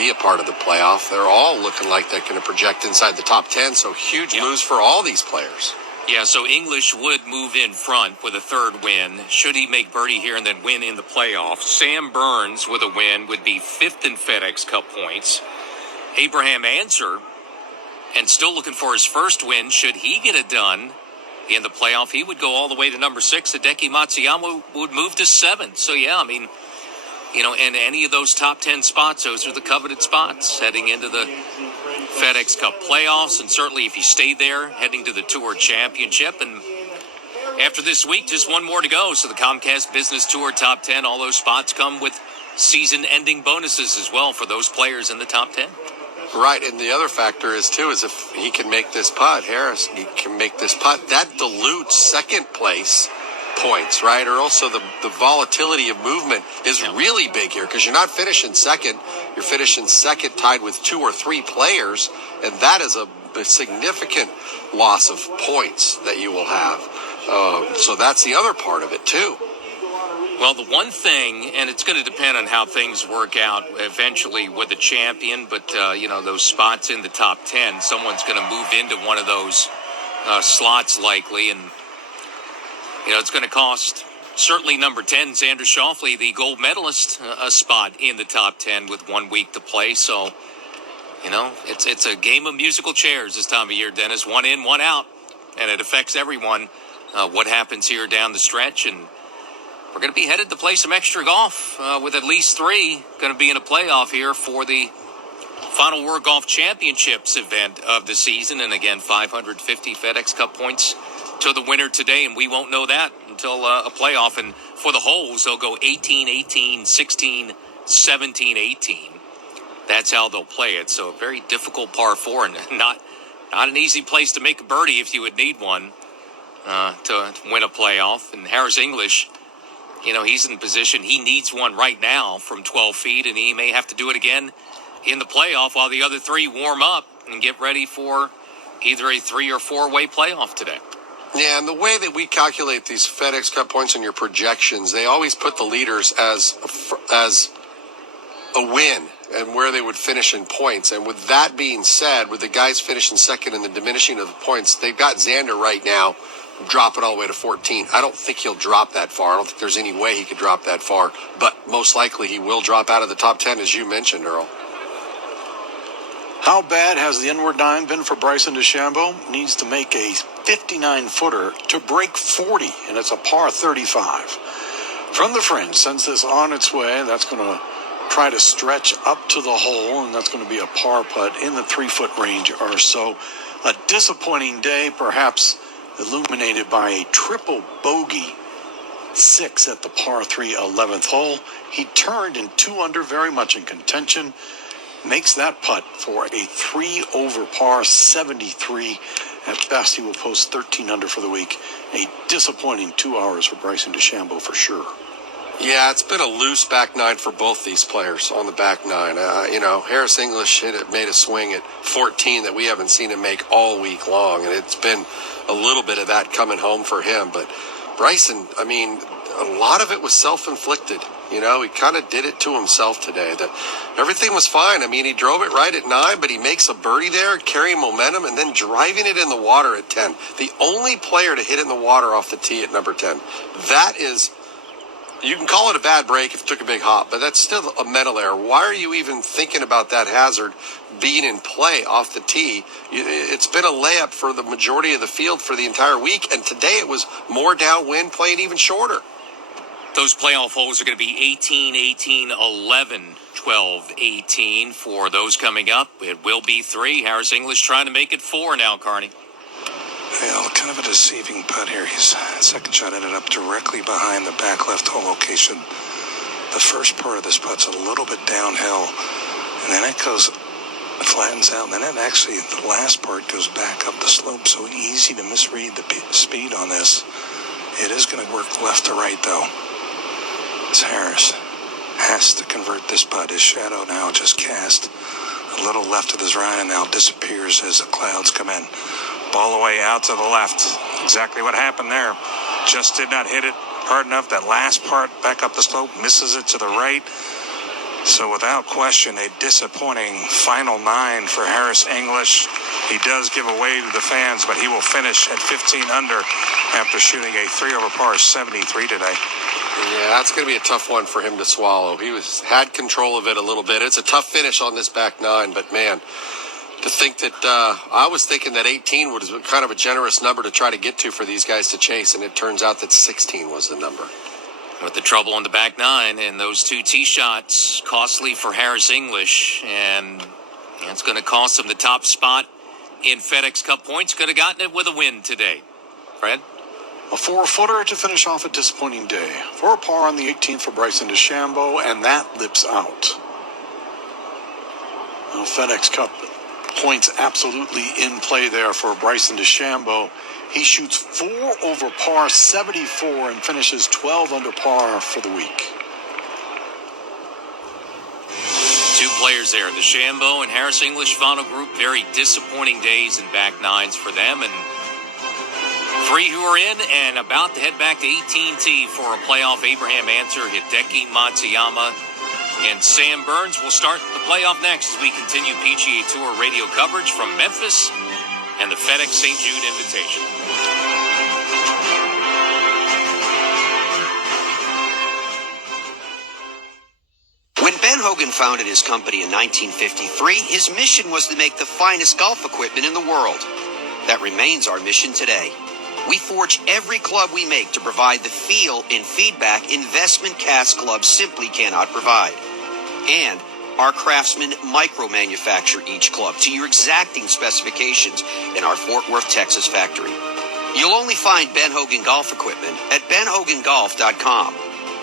be a part of the playoff. They're all looking like they're going to project inside the top 10, so huge moves for all these players. Yeah, so English would move in front with a third win. Should he make birdie here and then win in the playoffs? Sam Burns with a win would be fifth in FedEx Cup points. Abraham Ancer, and still looking for his first win. Should he get it done in the playoff, he would go all the way to number 6. Hideki Matsuyama would move to 7th. So, yeah, I mean, you know, and any of those top 10 spots, those are the coveted spots heading into the FedEx Cup playoffs, and certainly if you stay there, heading to the Tour Championship. And after this week, just one more to go. So the Comcast Business Tour top 10, all those spots come with season-ending bonuses as well for those players in the top 10. Right, and the other factor is, too, is if he can make this putt, Harris, he can make this putt, that dilutes second place points, right? Or also the volatility of movement is really big here because you're not finishing second. You're finishing second tied with 2 or 3 players, and that is a significant loss of points that you will have. So that's the other part of it, too. Well, the one thing, and it's going to depend on how things work out eventually with the champion, but, you know, those spots in the top 10, someone's going to move into one of those slots likely, and, you know, it's going to cost certainly number 10, Xander Schauffele, the gold medalist, a spot in the top 10 with 1 week to play. So, you know, it's a game of musical chairs this time of year, Dennis. 1 in, 1 out, and it affects everyone. What happens here down the stretch, and we're going to be headed to play some extra golf with at least 3 going to be in a playoff here for the Final Word Golf Championships event of the season. And again, 550 FedEx Cup points to the winner today, and we won't know that until a playoff. And for the holes, they'll go 18, 18, 16, 17, 18. That's how they'll play it. So a very difficult par 4, and not an easy place to make a birdie if you would need one to win a playoff. And Harris English, you know, he's in position. He needs one right now from 12 feet, and he may have to do it again in the playoff while the other 3 warm up and get ready for either a 3 or 4-way playoff today. Yeah, and the way that we calculate these FedEx Cup points in your projections, they always put the leaders as a win and where they would finish in points. And with that being said, with the guys finishing second in the diminishing of the points, they've got Xander right now drop it all the way to 14. I don't think he'll drop that far. I don't think there's any way he could drop that far, but most likely he will drop out of the top 10, as you mentioned, Earl. How bad has the inward 9 been for Bryson DeChambeau? Needs to make a 59-footer to break 40, and it's a par 35. From the fringe, sends this on its way. That's going to try to stretch up to the hole, and that's going to be a par putt in the 3-foot range or so. A disappointing day, perhaps illuminated by a triple bogey 6 at the par 3 11th hole. He turned in 2 under, very much in contention. Makes that putt for a 3 over par 73. At best, he will post 13 under for the week. A disappointing 2 hours for Bryson DeChambeau for sure. Yeah, it's been a loose back 9 for both these players on the back 9. You know, Harris English made a swing at 14 that we haven't seen him make all week long, and it's been a little bit of that coming home for him. But Bryson, I mean, a lot of it was self-inflicted. You know, he kind of did it to himself today. Everything was fine. I mean, he drove it right at 9, but he makes a birdie there, carrying momentum, and then driving it in the water at 10. The only player to hit it in the water off the tee at number 10. That is, you can call it a bad break if it took a big hop, but that's still a mental error. Why are you even thinking about that hazard being in play off the tee? It's been a layup for the majority of the field for the entire week, and today it was more downwind, playing even shorter. Those playoff holes are going to be 18, 18, 11, 12, 18 for those coming up. It will be 3. Harris English trying to make it 4 now, Carney. Well, kind of a deceiving putt here. His second shot ended up directly behind the back left hole location. The first part of this putt's a little bit downhill, and then it flattens out, and then the last part goes back up the slope, so easy to misread the speed on this. It is going to work left to right, though. As Harris has to convert this putt. His shadow now just cast a little left of his right and now disappears as the clouds come in. Ball away out to the left. Exactly what happened there. Just did not hit it hard enough. That last part back up the slope misses it to the right. So without question, a disappointing final 9 for Harris English. He does give away to the fans, but he will finish at 15 under after shooting a 3 over par 73 today. Yeah, that's going to be a tough one for him to swallow. He had control of it a little bit. It's a tough finish on this back 9, but man, to think that I was thinking that 18 was kind of a generous number to try to get to for these guys to chase, and it turns out that 16 was the number. With the trouble on the back 9 and those 2 tee shots, costly for Harris English, and it's going to cost him the top spot in FedEx Cup points. Could have gotten it with a win today. Fred? A 4-footer to finish off a disappointing day. 4 par on the 18th for Bryson DeChambeau, and that lips out. Well, FedEx Cup points absolutely in play there for Bryson DeChambeau. He shoots 4 over par 74 and finishes 12 under par for the week. 2 players there, DeChambeau and Harris English final group. Very disappointing days in back 9s for them, and 3 who are in and about to head back to 18T for a playoff. Abraham Ancer, Hideki Matsuyama, and Sam Burns will start the playoff next as we continue PGA Tour radio coverage from Memphis and the FedEx St. Jude Invitational. When Ben Hogan founded his company in 1953, his mission was to make the finest golf equipment in the world. That remains our mission today. We forge every club we make to provide the feel and feedback investment cast clubs simply cannot provide. And our craftsmen micro-manufacture each club to your exacting specifications in our Fort Worth, Texas factory. You'll only find Ben Hogan Golf equipment at benhogangolf.com.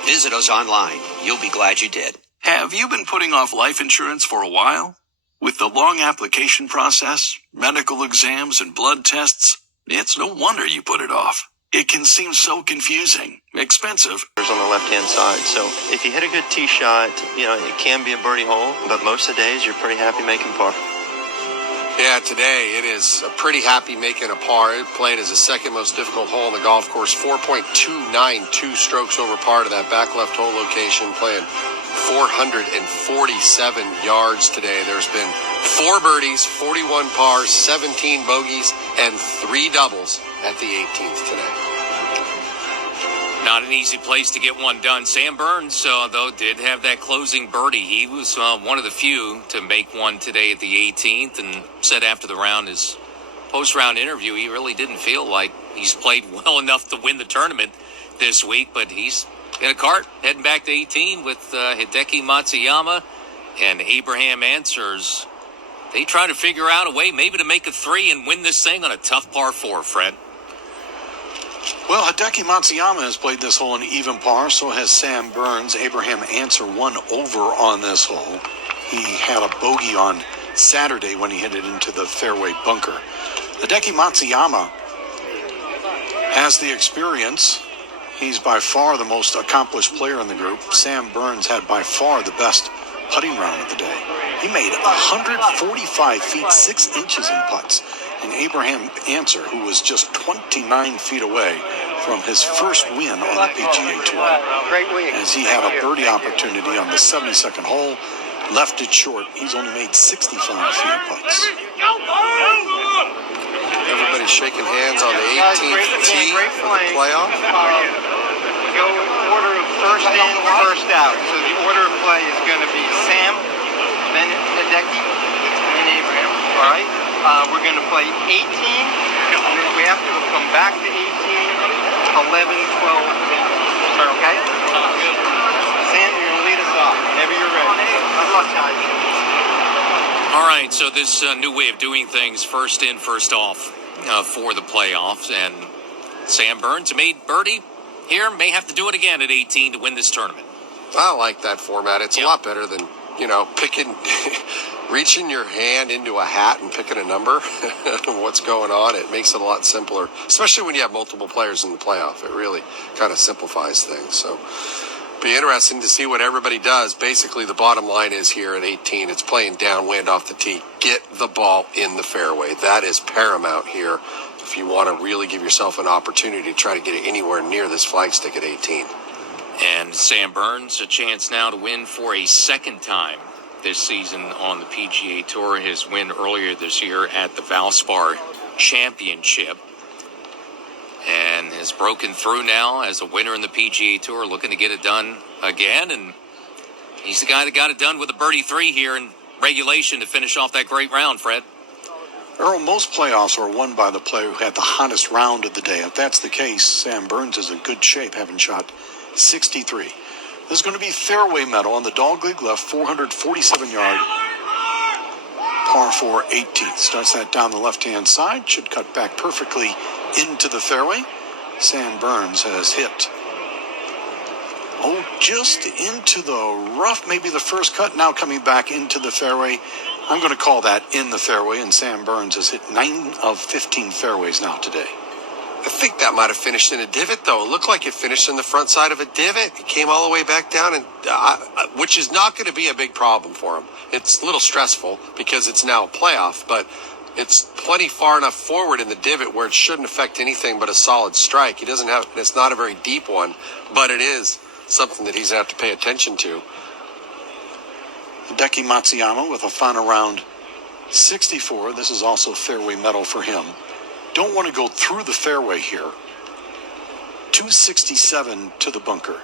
Visit us online. You'll be glad you did. Have you been putting off life insurance for a while? With the long application process, medical exams, and blood tests, it's no wonder you put it off. It can seem so confusing, expensive. On the left-hand side, so if you hit a good tee shot, it can be a birdie hole, but most of the days you're pretty happy making par. Yeah, today it is a pretty happy making a par. It played as the second most difficult hole on the golf course, 4.292 strokes over par to that back left hole location, playing 447 yards today. There's been 4 birdies, 41 pars, 17 bogeys, and 3 doubles at the 18th today. Not an easy place to get one done. Sam Burns, though, did have that closing birdie. He was one of the few to make one today at the 18th, and said after the round, his post-round interview, he really didn't feel like he's played well enough to win the tournament this week, but he's in a cart heading back to 18 with Hideki Matsuyama and Abraham Ancer's. They try to figure out a way maybe to make a 3 and win this thing on a tough par 4, Fred. Well, Hideki Matsuyama has played this hole in even par, so has Sam Burns. Abraham Ancer 1 over on this hole. He had a bogey on Saturday when he hit it into the fairway bunker. Hideki Matsuyama has the experience. He's by far the most accomplished player in the group. Sam Burns had by far the best putting round of the day. He made 145 feet 6 inches in putts. And Abraham Ancer, who was just 29 feet away from his first win on the PGA Tour, as he had a birdie opportunity on the 72nd hole, left it short. He's only made 65 feet of putts. Everybody's shaking hands on the 18th tee for the playoff. Go order of first in, first out. So the order of play is going to be Sam, then Hideki, and Abraham. All right. We're going to play 18, and then we have to come back to 18, 11, 12. Okay? Sam, you're going to lead us off whenever you're ready. Good luck, guys. All right, so this new way of doing things, first in, first off for the playoffs. And Sam Burns made birdie here, may have to do it again at 18 to win this tournament. I like that format. It's a lot better than, picking, reaching your hand into a hat and picking a number. What's going on? It makes it a lot simpler, especially when you have multiple players in the playoff. It really kind of simplifies things. So be interesting to see what everybody does. Basically, the bottom line is here at 18, it's playing downwind off the tee. Get the ball in the fairway. That is paramount here if you want to really give yourself an opportunity to try to get it anywhere near this flagstick at 18. And Sam Burns, a chance now to win for a second time this season on the PGA Tour. His win earlier this year at the Valspar Championship. And has broken through now as a winner in the PGA Tour, looking to get it done again. And he's the guy that got it done with a birdie 3 here in regulation to finish off that great round, Fred. Earl, most playoffs are won by the player who had the hottest round of the day. If that's the case, Sam Burns is in good shape, having shot 63. There's going to be fairway metal on the dogleg left, 447-yard par 4 18th. Starts that down the left-hand side. Should cut back perfectly into the fairway. Sam Burns has hit, just into the rough. Maybe the first cut. Now coming back into the fairway. I'm going to call that in the fairway, and Sam Burns has hit 9 of 15 fairways now today. I think that might have finished in a divot, though. It looked like it finished in the front side of a divot. It came all the way back down, and which is not going to be a big problem for him. It's a little stressful because it's now a playoff, but it's plenty far enough forward in the divot where it shouldn't affect anything but a solid strike. He doesn't have. It's not a very deep one, but it is something that he's going to have to pay attention to. Hideki Matsuyama with a final round 64. This is also fairway metal for him. Don't want to go through the fairway here. 267 to the bunker.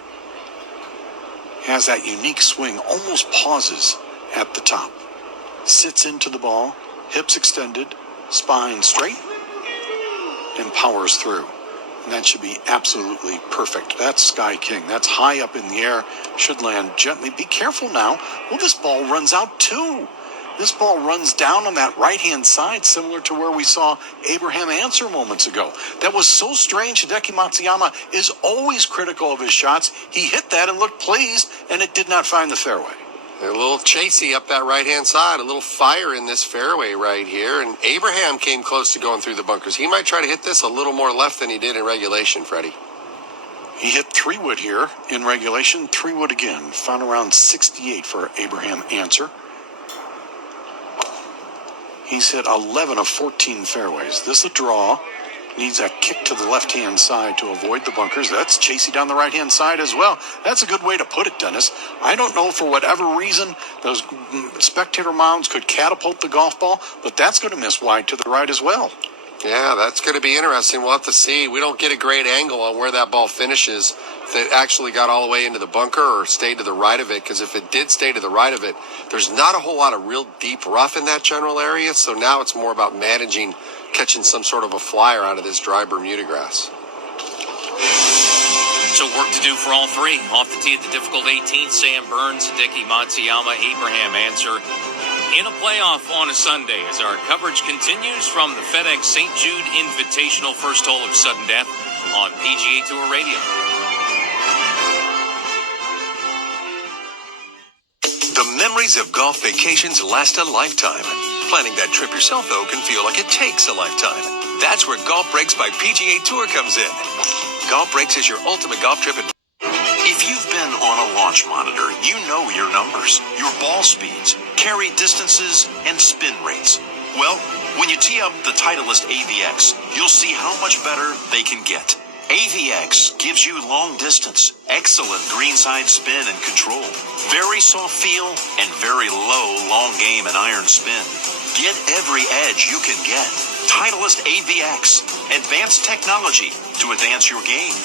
Has that unique swing, almost pauses at the top. Sits into the ball, hips extended, spine straight, and powers through. And that should be absolutely perfect. That's Sky King. That's high up in the air. Should land gently. Be careful now. Well, this ball runs out too. This ball runs down on that right-hand side, similar to where we saw Abraham Ancer moments ago. That was so strange. Hideki Matsuyama is always critical of his shots. He hit that and looked pleased, and it did not find the fairway. A little chasey up that right-hand side, a little fire in this fairway right here, and Abraham came close to going through the bunkers. He might try to hit this a little more left than he did in regulation, Freddie. He hit 3-wood here in regulation, 3-wood again. Final round 68 for Abraham Ancer. He's hit 11 of 14 fairways. This is a draw. Needs a kick to the left-hand side to avoid the bunkers. That's chasing down the right-hand side as well. That's a good way to put it, Dennis. I don't know, for whatever reason, those spectator mounds could catapult the golf ball, but that's going to miss wide to the right as well. Yeah, that's going to be interesting. We'll have to see. We don't get a great angle on where that ball finishes, if it actually got all the way into the bunker or stayed to the right of it, because if it did stay to the right of it, there's not a whole lot of real deep rough in that general area, so now it's more about managing catching some sort of a flyer out of this dry Bermuda grass. So work to do for all three. Off the tee at the difficult 18th, Sam Burns, Hideki Matsuyama, Abraham Ancer in a playoff on a Sunday as our coverage continues from the FedEx St. Jude Invitational first hole of sudden death on PGA Tour Radio. The memories of golf vacations last a lifetime. Planning that trip yourself, though, can feel like it takes a lifetime. That's where Golf Breaks by PGA Tour comes in. Golf Breaks is your ultimate golf trip. If you've been on a launch monitor, you know your numbers, your ball speeds, carry distances, and spin rates. Well, when you tee up the Titleist AVX, you'll see how much better they can get. AVX gives you long distance, excellent greenside spin and control, very soft feel, and very low long game and iron spin. Get every edge you can get. Titleist AVX, advanced technology to advance your game.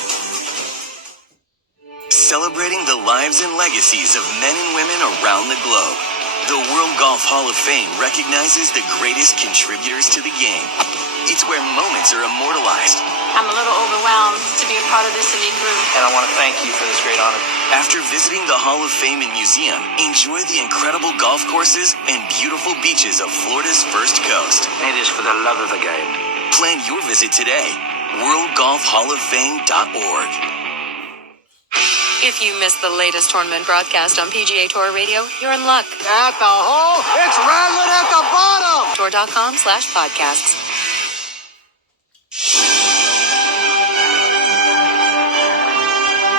Celebrating the lives and legacies of men and women around the globe. The World Golf Hall of Fame recognizes the greatest contributors to the game. It's where moments are immortalized. I'm a little overwhelmed to be a part of this elite group. And I want to thank you for this great honor. After visiting the Hall of Fame and Museum, enjoy the incredible golf courses and beautiful beaches of Florida's First Coast. It is for the love of the game. Plan your visit today. WorldGolfHallOfFame.org. If you missed the latest tournament broadcast on PGA Tour Radio, you're in luck. At the hole, it's rattling at the bottom. Tour.com/podcasts.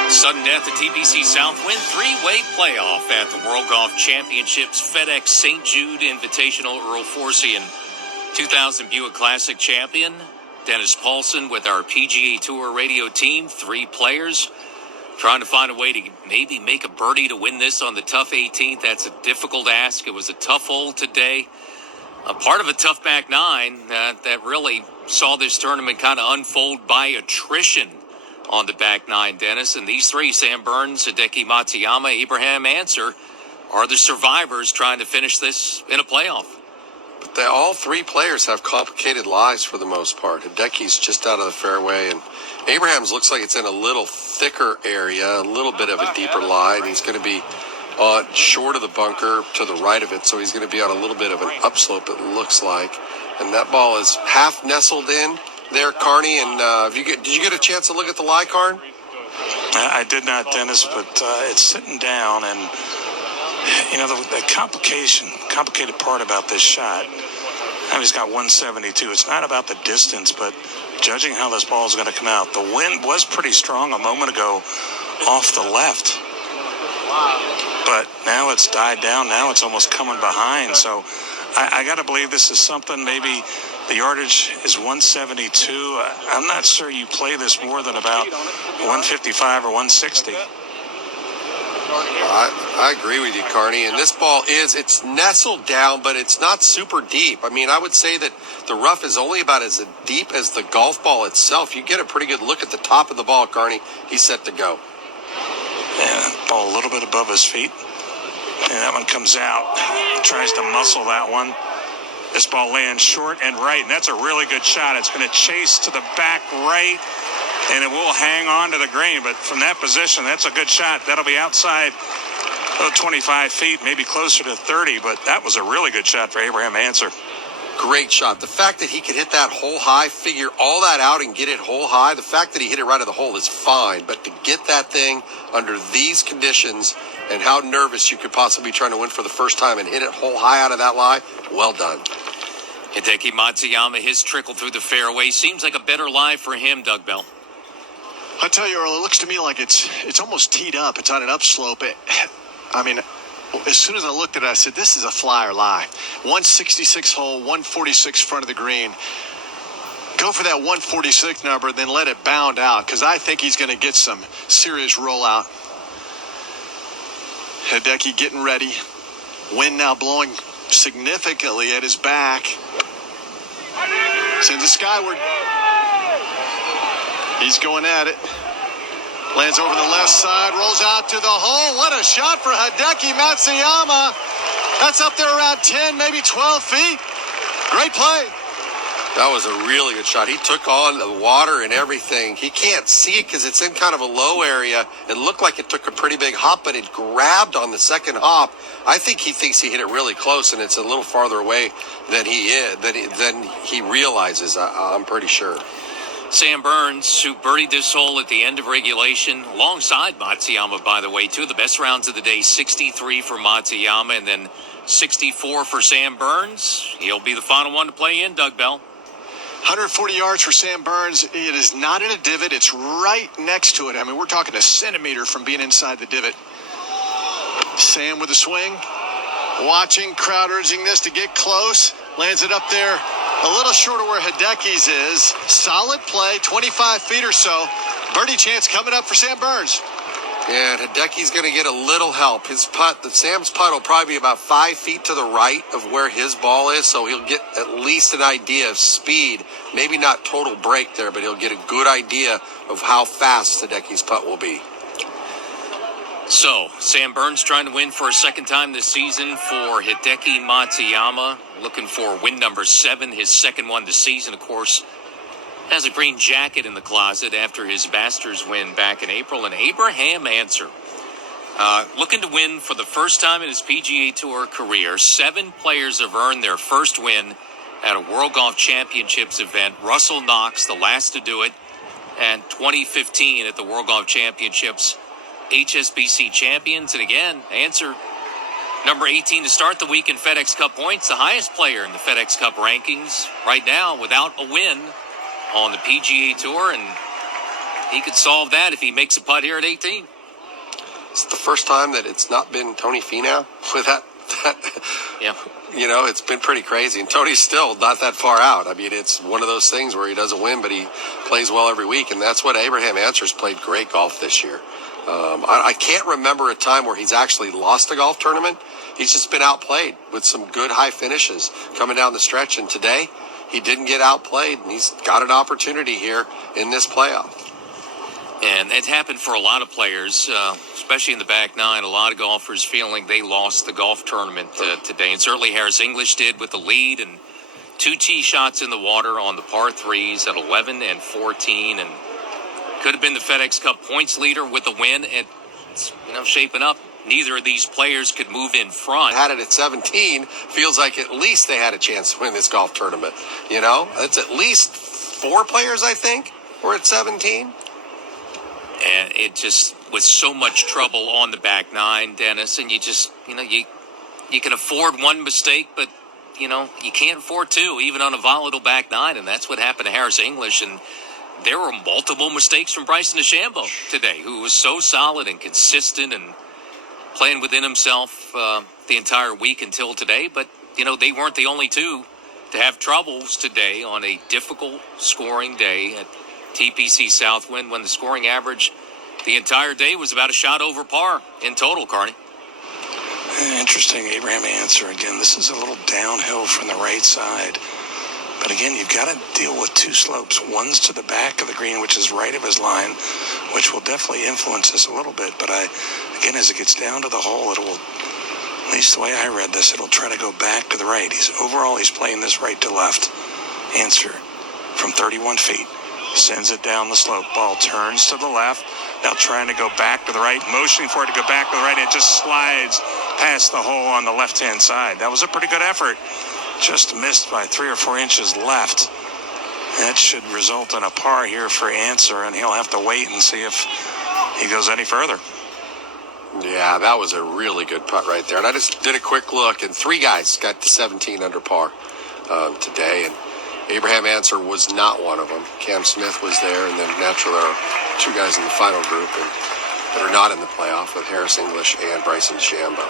Sudden death at TPC Southwind, three-way playoff at the World Golf Championships FedEx St. Jude Invitational Earl Forsian, 2000 Buick Classic champion, Dennis Paulson with our PGA Tour Radio team, 3 players. trying to find a way to maybe make a birdie to win this on the tough 18th. That's a difficult ask. It was a tough hole today. A part of a tough back nine that really saw this tournament kind of unfold by attrition on the back nine, Dennis. And these three, Sam Burns, Hideki Matsuyama, Abraham Ancer, are the survivors trying to finish this in a playoff. But all three players have complicated lies for the most part. Hideki's just out of the fairway, and Abraham's looks like it's in a little thicker area, a little bit of a deeper lie, and he's going to be short of the bunker to the right of it, so he's going to be on a little bit of an upslope, it looks like. And that ball is half nestled in there, Carney. And did you get a chance to look at the lie, Carn? I did not, Dennis, but it's sitting down, and the complicated part about this shot, he's got 172. It's not about the distance, but judging how this ball is going to come out. The wind was pretty strong a moment ago off the left, but now it's died down. Now it's almost coming behind. So I got to believe this is something. Maybe the yardage is 172. I'm not sure you play this more than about 155 or 160. I agree with you, Carney. And this ball it's nestled down, but it's not super deep. I mean, I would say that the rough is only about as deep as the golf ball itself. You get a pretty good look at the top of the ball, Carney. He's set to go. Yeah, ball a little bit above his feet. And that one comes out. Tries to muscle that one. This ball lands short and right, and that's a really good shot. It's going to chase to the back right, and it will hang on to the green. But from that position, that's a good shot. That'll be outside 25 feet, maybe closer to 30, but that was a really good shot for Abraham Ancer. Great shot. The fact that he could hit that hole high, figure all that out and get it hole high, the fact that he hit it right at the hole is fine. But to get that thing under these conditions and how nervous you could possibly be trying to win for the first time and hit it hole high out of that lie, well done. Hideki Matsuyama, his trickle through the fairway. Seems like a better lie for him, Doug Bell. I tell you, Earl, it looks to me like it's almost teed up. It's on an upslope. As soon as I looked at it, I said, this is a fly or lie. 166 hole, 146 front of the green. Go for that 146 number, then let it bound out, because I think he's going to get some serious rollout. Hideki getting ready. Wind now blowing significantly at his back. Sends it skyward. He's going at it. Lands over the left side, rolls out to the hole. What a shot for Hideki Matsuyama. That's up there around 10, maybe 12 feet. Great play. That was a really good shot. He took on the water and everything. He can't see it because it's in kind of a low area. It looked like it took a pretty big hop, but it grabbed on the second hop. I think he thinks he hit it really close, and it's a little farther away than he realizes. I'm pretty sure. Sam Burns, who birdied this hole at the end of regulation, alongside Matsuyama, by the way, two of the best rounds of the day, 63 for Matsuyama, and then 64 for Sam Burns. He'll be the final one to play in, Doug Bell. 140 yards for Sam Burns. It is not in a divot. It's right next to it. I mean, we're talking a centimeter from being inside the divot. Sam with a swing. Watching, crowd urging this to get close. Lands it up there a little short of where Hideki's is. Solid play, 25 feet or so. Birdie chance coming up for Sam Burns. Yeah, and Hideki's going to get a little help. Sam's putt will probably be about 5 feet to the right of where his ball is, so he'll get at least an idea of speed. Maybe not total break there, but he'll get a good idea of how fast Hideki's putt will be. So, Sam Burns trying to win for a second time this season for Hideki Matsuyama, looking for win number 7, his second one this season, of course. Has a green jacket in the closet after his Masters win back in April. And Abraham Ancer, looking to win for the first time in his PGA Tour career. 7 players have earned their first win at a World Golf Championships event. Russell Knox, the last to do it, and 2015 at the World Golf Championships. HSBC champions. And again, Ancer, number 18 to start the week in FedEx Cup points, the highest player in the FedEx Cup rankings right now without a win on the PGA Tour, and he could solve that if he makes a putt here at 18. It's the first time that it's not been Tony Finau with that. Yeah. It's been pretty crazy, and Tony's still not that far out. I mean, it's one of those things where he doesn't win, but he plays well every week, and that's what Abraham Ancer's played great golf this year. I can't remember a time where he's actually lost a golf tournament. He's just been outplayed with some good high finishes coming down the stretch. And today, he didn't get outplayed, and he's got an opportunity here in this playoff. And it happened for a lot of players, especially in the back nine. A lot of golfers feeling they lost the golf tournament today. And certainly Harris English did with the lead and 2 tee shots in the water on the par threes at 11 and 14. And could have been the FedEx Cup points leader with the win. And it's, shaping up. Neither of these players could move in front. Had it at 17, feels like at least they had a chance to win this golf tournament. It's at least 4 players, I think, were at 17. And it just was so much trouble on the back nine, Dennis. And you just, you can afford one mistake, but, you can't afford 2, even on a volatile back nine. And that's what happened to Harris English. And there were multiple mistakes from Bryson DeChambeau today, who was so solid and consistent and playing within himself the entire week until today. But, they weren't the only 2 to have troubles today on a difficult scoring day at TPC Southwind, when the scoring average the entire day was about a shot over par in total, Carney. Interesting, Abraham Ancer again. This is a little downhill from the right side. But again, you've got to deal with 2 slopes. One's to the back of the green, which is right of his line, which will definitely influence this a little bit. But again, as it gets down to the hole, it will, at least the way I read this, it'll try to go back to the right. He's playing this right to left. Ancer from 31 feet. Sends it down the slope. Ball turns to the left. Now trying to go back to the right. Motioning for it to go back to the right. It just slides past the hole on the left-hand side. That was a pretty good effort. Just missed by 3 or 4 inches left. That should result in a par here for Ancer, and he'll have to wait and see if he goes any further. Yeah, that was a really good putt right there. And I just did a quick look, and 3 guys got to 17 under par today. And Abraham Ancer was not one of them. Cam Smith was there, and then naturally there are 2 guys in the final group that are not in the playoff, with Harris English and Bryson DeChambeau.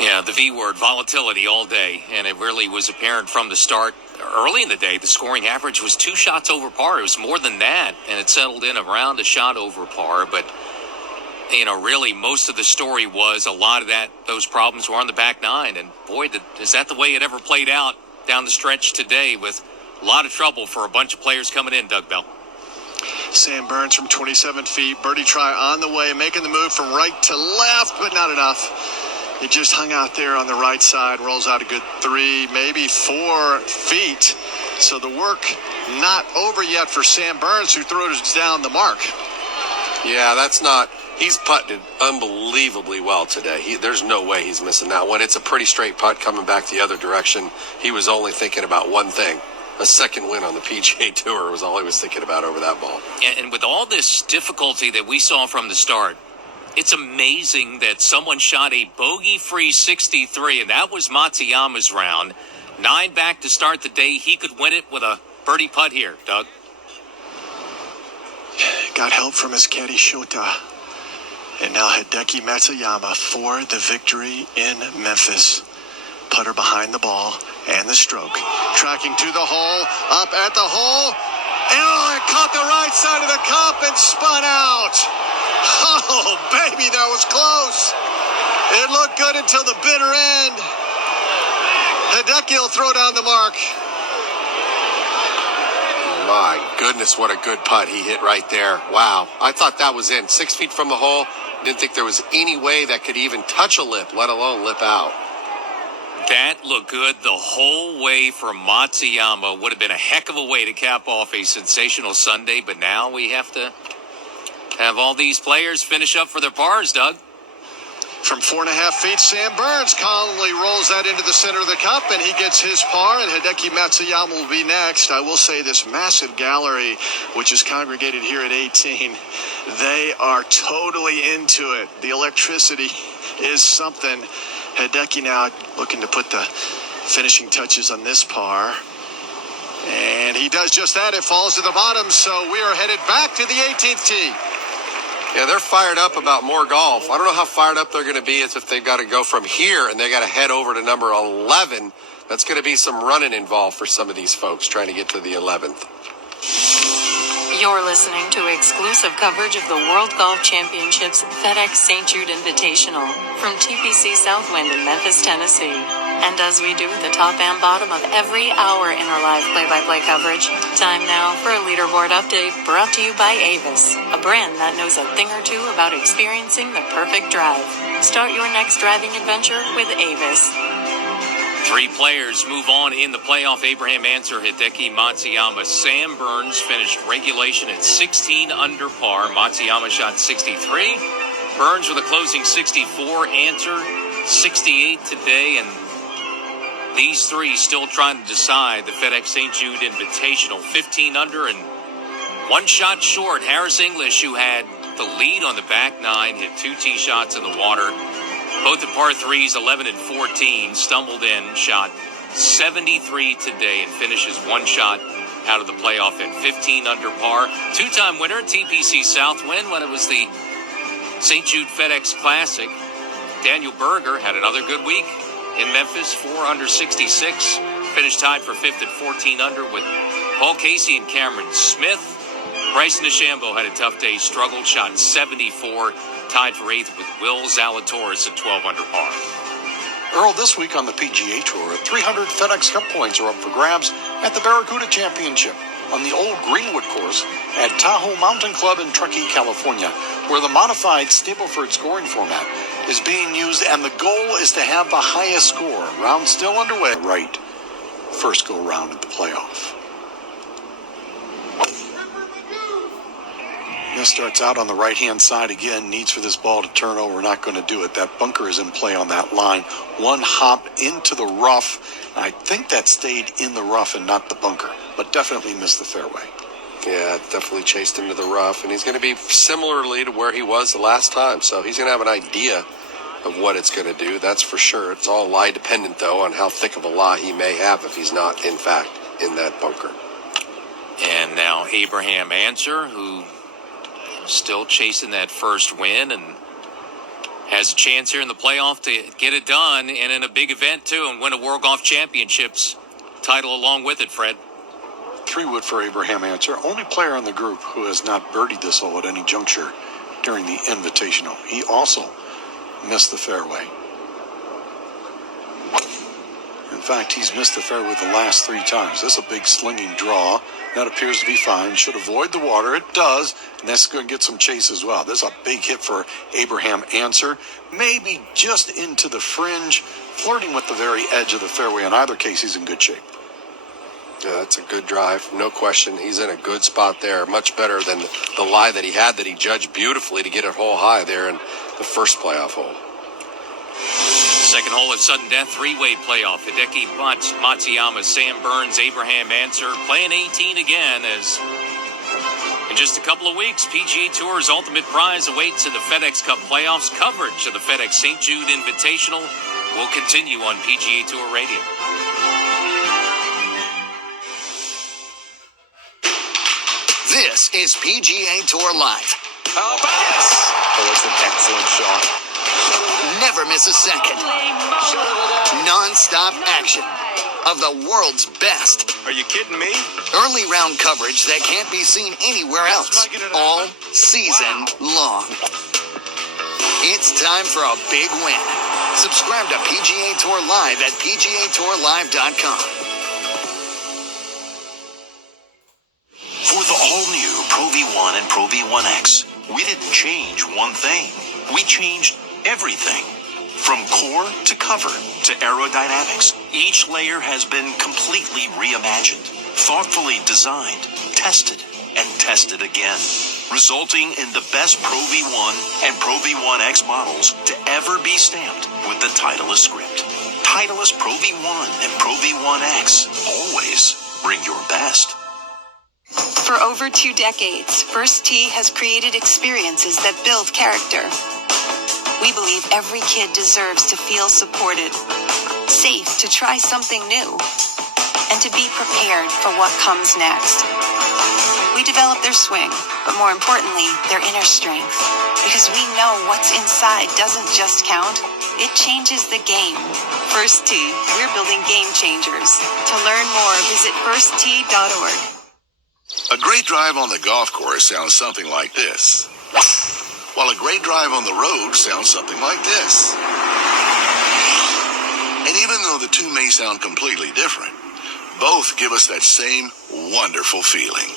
Yeah, the V word, volatility all day, and it really was apparent from the start. Early in the day, the scoring average was 2 shots over par. It was more than that, and it settled in around a shot over par. But, really most of the story was a lot of those problems were on the back nine. And, boy, is that the way it ever played out down the stretch today, with a lot of trouble for a bunch of players coming in, Doug Bell. Sam Burns from 27 feet. Birdie try on the way, making the move from right to left, but not enough. It just hung out there on the right side, rolls out a good 3, maybe 4 feet. So the work not over yet for Sam Burns, who throws down the mark. Yeah, he's putted unbelievably well today. There's no way he's missing that one. It's a pretty straight putt coming back the other direction. He was only thinking about one thing. A second win on the PGA Tour was all he was thinking about over that ball. And with all this difficulty that we saw from the start, it's amazing that someone shot a bogey-free 63, and that was Matsuyama's round. 9 back to start the day. He could win it with a birdie putt here, Doug. Got help from his caddy Shota. And now Hideki Matsuyama for the victory in Memphis. Putter behind the ball and the stroke. Tracking to the hole, up at the hole. Oh, it caught the right side of the cup and spun out. Oh, baby, that was close. It looked good until the bitter end. Hideki will throw down the mark. My goodness, what a good putt he hit right there. Wow. I thought that was in. 6 feet from the hole. Didn't think there was any way that could even touch a lip, let alone lip out. That looked good the whole way for Matsuyama. Would have been a heck of a way to cap off a sensational Sunday, but now we have to have all these players finish up for their pars, Doug. From 4.5 feet, Sam Burns calmly rolls that into the center of the cup, and he gets his par, and Hideki Matsuyama will be next. I will say this massive gallery, which is congregated here at 18, they are totally into it. The electricity is something. Hideki now looking to put the finishing touches on this par. And he does just that. It falls to the bottom, so we are headed back to the 18th tee. Yeah, they're fired up about more golf. I don't know how fired up they're going to be as if they've got to go from here and they got to head over to number 11. That's going to be some running involved for some of these folks trying to get to the 11th. You're listening to exclusive coverage of the World Golf Championships FedEx St. Jude Invitational from TPC Southwind in Memphis, Tennessee. And as we do the top and bottom of every hour in our live play-by-play coverage, time now for a leaderboard update brought to you by Avis, a brand that knows a thing or two about experiencing the perfect drive. Start your next driving adventure with Avis. 3 players move on in the playoff. Abraham Ancer, Hideki Matsuyama. Sam Burns finished regulation at 16 under par. Matsuyama shot 63. Burns with a closing 64. Ancer 68 today. And these 3 still trying to decide the FedEx St. Jude Invitational. 15 under and 1 shot short. Harris English, who had the lead on the back 9, hit 2 tee shots in the water. Both the par 3s, 11 and 14, stumbled in, shot 73 today, and finishes 1 shot out of the playoff at 15 under par. 2-time winner, TPC Southwind, when it was the St. Jude FedEx Classic. Daniel Berger had another good week in Memphis, 4 under 66, finished tied for 5th at 14 under with Paul Casey and Cameron Smith. Bryson DeChambeau had a tough day, struggled, shot 74, tied for 8th with Will Zalatoris at 12 under par. Earl, this week on the PGA Tour, 300 FedEx Cup points are up for grabs at the Barracuda Championship on the old Greenwood course at Tahoe Mountain Club in Truckee, California, where the modified Stableford scoring format is being used, and the goal is to have the highest score. Round still underway. Right, first go round at the playoff. This starts out on the right-hand side again. Needs for this ball to turn over. Not going to do it. That bunker is in play on that line. 1 hop into the rough. I think that stayed in the rough and not the bunker, but definitely missed the fairway. Yeah, definitely chased into the rough, and he's going to be similarly to where he was the last time. So he's going to have an idea of what it's going to do. That's for sure. It's all lie dependent, though, on how thick of a lie he may have if he's not, in fact, in that bunker. And now Abraham Ancer, who still chasing that first win and has a chance here in the playoff to get it done and in a big event too and win a World Golf Championships title along with it, Fred. 3-wood for Abraham Ancer, only player in the group who has not birdied this hole at any juncture during the Invitational. He also missed the fairway. In fact, he's missed the fairway the last 3 times. This is a big slinging draw. That appears to be fine. Should avoid the water. It does. And that's going to get some chase as well. This is a big hit for Abraham Ancer. Maybe just into the fringe, flirting with the very edge of the fairway. In either case, he's in good shape. Yeah, that's a good drive. No question. He's in a good spot there. Much better than the lie that he had that he judged beautifully to get it hole high there in the first playoff hole. Second hole at sudden death, 3-way playoff. Hideki Matsuyama, Sam Burns, Abraham Ancer playing 18 again as in just a couple of weeks, PGA Tour's ultimate prize awaits in the FedEx Cup playoffs. Coverage of the FedEx St. Jude Invitational will continue on PGA Tour Radio. This is PGA Tour Live. Oh, that's an excellent shot. Never miss a second. Non-stop action of the world's best. Are you kidding me? Early round coverage that can't be seen anywhere else all season long. It's time for a big win. Subscribe to PGA Tour Live at PGATourLive.com. For the all-new Pro V1 and Pro V1X, we didn't change one thing. We changed everything. From core to cover to aerodynamics, each layer has been completely reimagined, thoughtfully designed, tested, and tested again, resulting in the best Pro V1 and Pro V1X models to ever be stamped with the Titleist script. Titleist Pro V1 and Pro V1X. Always bring your best. For over 2 decades, First Tee has created experiences that build character. We believe every kid deserves to feel supported, safe to try something new, and to be prepared for what comes next. We develop their swing, but more importantly, their inner strength, because we know what's inside doesn't just count, it changes the game. First Tee, we're building game changers. To learn more, visit firsttee.org. A great drive on the golf course sounds something like this, while a great drive on the road sounds something like this. And even though the two may sound completely different, both give us that same wonderful feeling.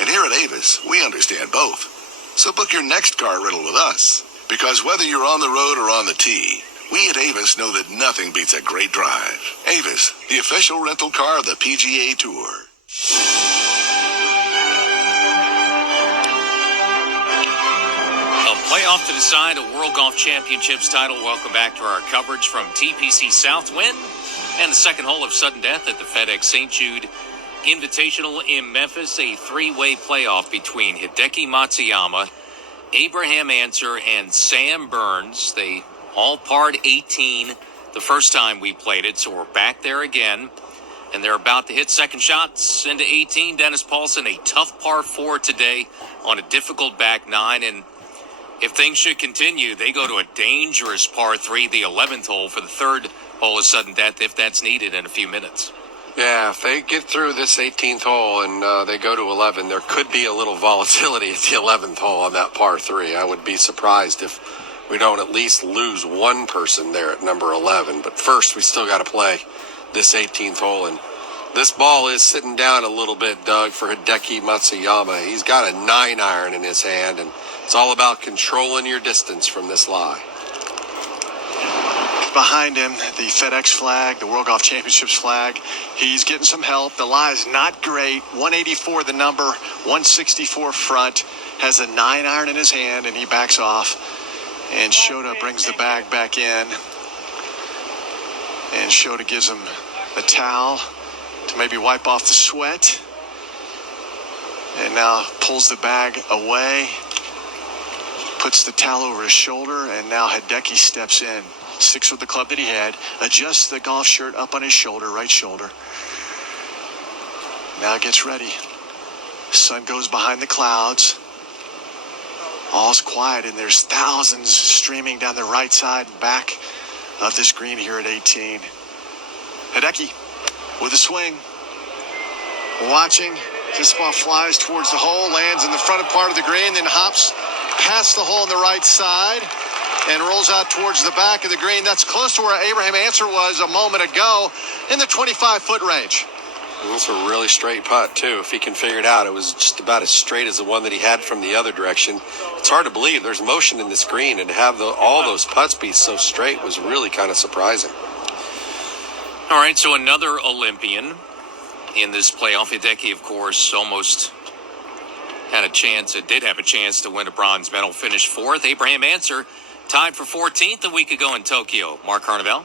And here at Avis, we understand both. So book your next car rental with us, because whether you're on the road or on the tee, we at Avis know that nothing beats a great drive. Avis, the official rental car of the PGA Tour. A playoff to decide a World Golf Championships title. Welcome back to our coverage from TPC Southwind and the second hole of sudden death at the FedEx St. Jude Invitational in Memphis. A three-way playoff between Hideki Matsuyama, Abraham Ancer, and Sam Burns. They all parred 18 the first time we played it, so we're back there again. And they're about to hit second shots into 18. Dennis Paulson, a tough par 4 today on a difficult back 9. And if things should continue, they go to a dangerous par 3, the 11th hole, for the third hole of sudden death, if that's needed, in a few minutes. Yeah, if they get through this 18th hole and they go to 11, there could be a little volatility at the 11th hole on that par 3. I would be surprised if we don't at least lose one person there at number 11. But first, we still got to play this 18th hole, and this ball is sitting down a little bit, Doug, for Hideki Matsuyama. He's got a 9-iron in his hand, and it's all about controlling your distance from this lie. Behind him, the FedEx flag, the World Golf Championships flag. He's getting some help. The lie is not great. 184 the number, 164 front. Has a 9-iron in his hand, and he backs off. And Shota brings the bag back in. And Shota gives him a towel to maybe wipe off the sweat. And now pulls the bag away, puts the towel over his shoulder, and now Hideki steps in, sticks with the club that he had, adjusts the golf shirt up on his shoulder, right shoulder. Now gets ready. Sun goes behind the clouds. All's quiet, and there's thousands streaming down the right side and back of this green here at 18. Hideki with a swing. Watching. This ball flies towards the hole, lands in the front part of the green, then hops past the hole on the right side and rolls out towards the back of the green. That's close to where Abraham Ancer was a moment ago, in the 25-foot range. That's a really straight putt, too. If he can figure it out, it was just about as straight as the one that he had from the other direction. It's hard to believe there's motion in this green, and to have all those putts be so straight was really kind of surprising. All right, so another Olympian in this playoff. Hideki, of course, almost did have a chance to win a bronze medal, finished 4th. Abraham Ancer tied for 14th a week ago in Tokyo. Mark Carnevale?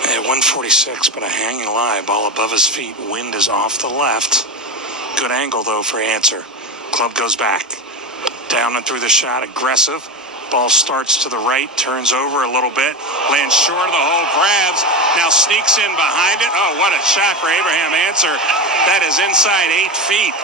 At 146, but a hanging lie. Ball above his feet. Wind is off the left. Good angle, though, for Ancer. Club goes back. Down and through the shot. Aggressive. Ball starts to the right. Turns over a little bit. Lands short of the hole. Grabs. Now sneaks in behind it. Oh, what a shot for Abraham Ancer. That is inside 8 feet.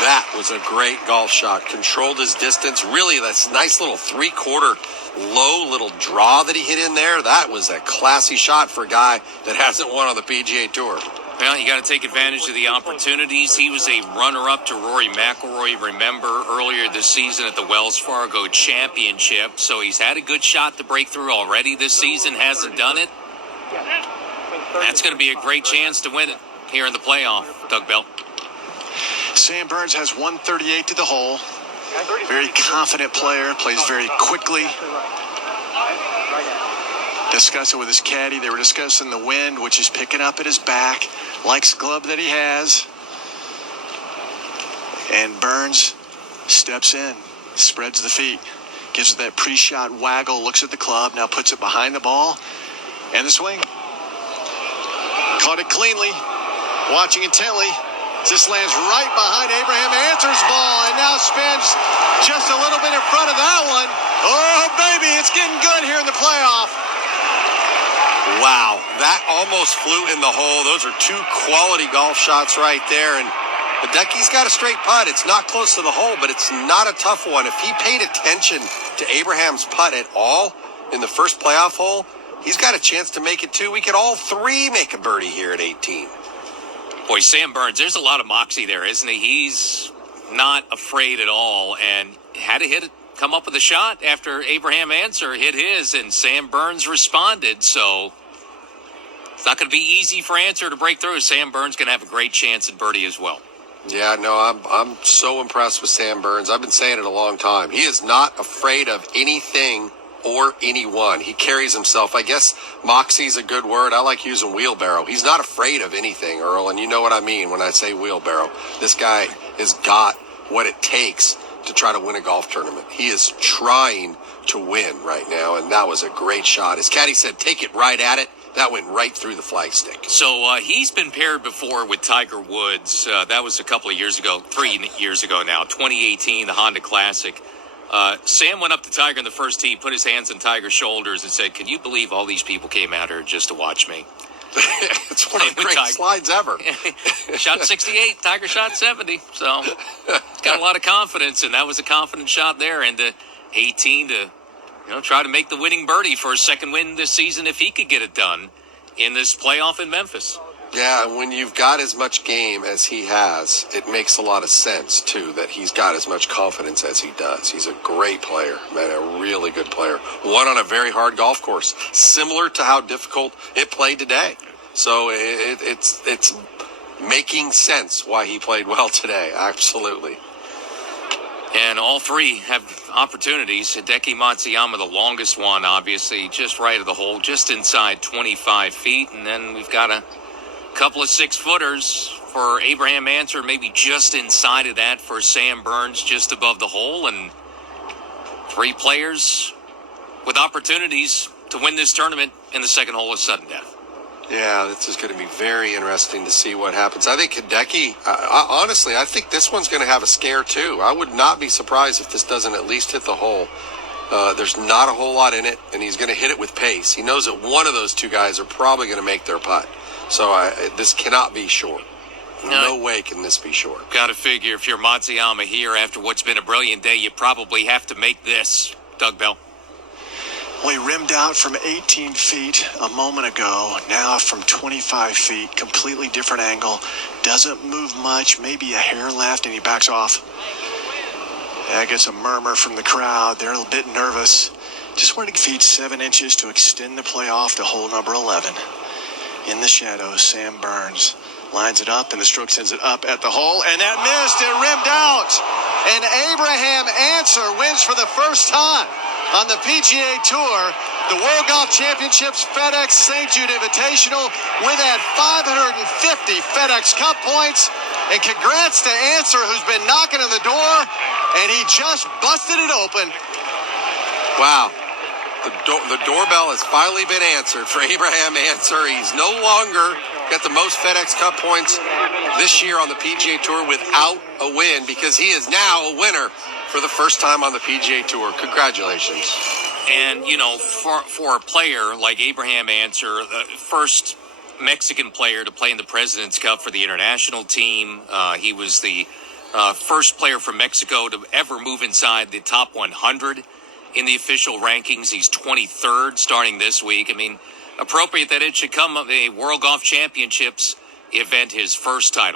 That was a great golf shot. Controlled his distance. Really, that's nice little 3/4 low little draw that he hit in there. That was a classy shot for a guy that hasn't won on the PGA Tour. Well, you got to take advantage of the opportunities. He was a runner-up to Rory McIlroy, remember, earlier this season at the Wells Fargo Championship. So he's had a good shot to break through already this season, hasn't done it. That's going to be a great chance to win it here in the playoff, Doug Bell. Sam Burns has 138 to the hole. Very confident player, plays very quickly. Discussing with his caddy, they were discussing the wind, which is picking up at his back. Likes the club that he has. And Burns steps in, spreads the feet, gives it that pre-shot waggle, looks at the club, now puts it behind the ball, and the swing. Caught it cleanly, watching intently. This lands right behind Abraham Ancer's ball, and now spins just a little bit in front of that one. Oh, baby, it's getting good here in the playoff. Wow, that almost flew in the hole. Those are two quality golf shots right there, and Hideki's got a straight putt. It's not close to the hole, but it's not a tough one. If he paid attention to Abraham's putt at all in the first playoff hole, he's got a chance to make it too. We could all three make a birdie here at 18. Boy, Sam Burns, there's a lot of moxie there, isn't he? He's not afraid at all and had to come up with a shot after Abraham Ancer hit his, and Sam Burns responded. So it's not going to be easy for Ancer to break through. Sam Burns going to have a great chance at birdie as well. Yeah, no, I'm so impressed with Sam Burns. I've been saying it a long time. He is not afraid of anything or anyone. He carries himself. I guess moxie's a good word. I like using wheelbarrow. He's not afraid of anything, Earl, and you know what I mean when I say wheelbarrow. This guy has got what it takes to try to win a golf tournament. He is trying to win right now, and that was a great shot. As Caddy said, take it right at it. That went right through the flagstick. So he's been paired before with Tiger Woods. That was a couple of years ago, 3 years ago now, 2018, the Honda Classic. Sam went up to Tiger in the first tee, put his hands on Tiger's shoulders and said, "Can you believe all these people came out here just to watch me?" It's one of the great slides ever. Shot 68, Tiger shot 70. So he's got a lot of confidence, and that was a confident shot there. And 18 to try to make the winning birdie for his second win this season if he could get it done in this playoff in Memphis. Yeah, and when you've got as much game as he has, it makes a lot of sense, too, that he's got as much confidence as he does. He's a great player, man, a really good player. One on a very hard golf course, similar to how difficult it played today. So it's making sense why he played well today, absolutely. And all three have opportunities. Hideki Matsuyama, the longest one, obviously, just right of the hole, just inside 25 feet. And then we've got a couple of 6-footers for Abraham Ancer, maybe just inside of that for Sam Burns, just above the hole. And 3 players with opportunities to win this tournament in the second hole of sudden death. Yeah, this is going to be very interesting to see what happens. I think Hideki, honestly, I think this one's going to have a scare too. I would not be surprised if this doesn't at least hit the hole. There's not a whole lot in it, and he's going to hit it with pace. He knows that one of those 2 guys are probably going to make their putt. So this cannot be short. No way can this be short. Got to figure if you're Matsuyama here after what's been a brilliant day, you probably have to make this. Doug Bell. Well, he rimmed out from 18 feet a moment ago. Now from 25 feet, completely different angle. Doesn't move much, maybe a hair left, and he backs off. I guess a murmur from the crowd. They're a bit nervous. Just wanted to feet 7 inches to extend the play off to hole number 11. In the shadows, Sam Burns lines it up, and the stroke sends it up at the hole, and that missed. It rimmed out. And Abraham Ancer wins for the first time on the PGA Tour, the World Golf Championships FedEx St. Jude Invitational with that 550 FedEx Cup points. And congrats to Ancer, who's been knocking on the door, and he just busted it open. Wow. The doorbell has finally been answered for Abraham Ancer. He's no longer got the most FedEx Cup points this year on the PGA Tour without a win, because he is now a winner for the first time on the PGA Tour. Congratulations. And, for a player like Abraham Ancer, the first Mexican player to play in the President's Cup for the international team, he was the first player from Mexico to ever move inside the top 100 in the official rankings. He's 23rd starting this week. I mean, appropriate that it should come of a World Golf Championships event, his first title.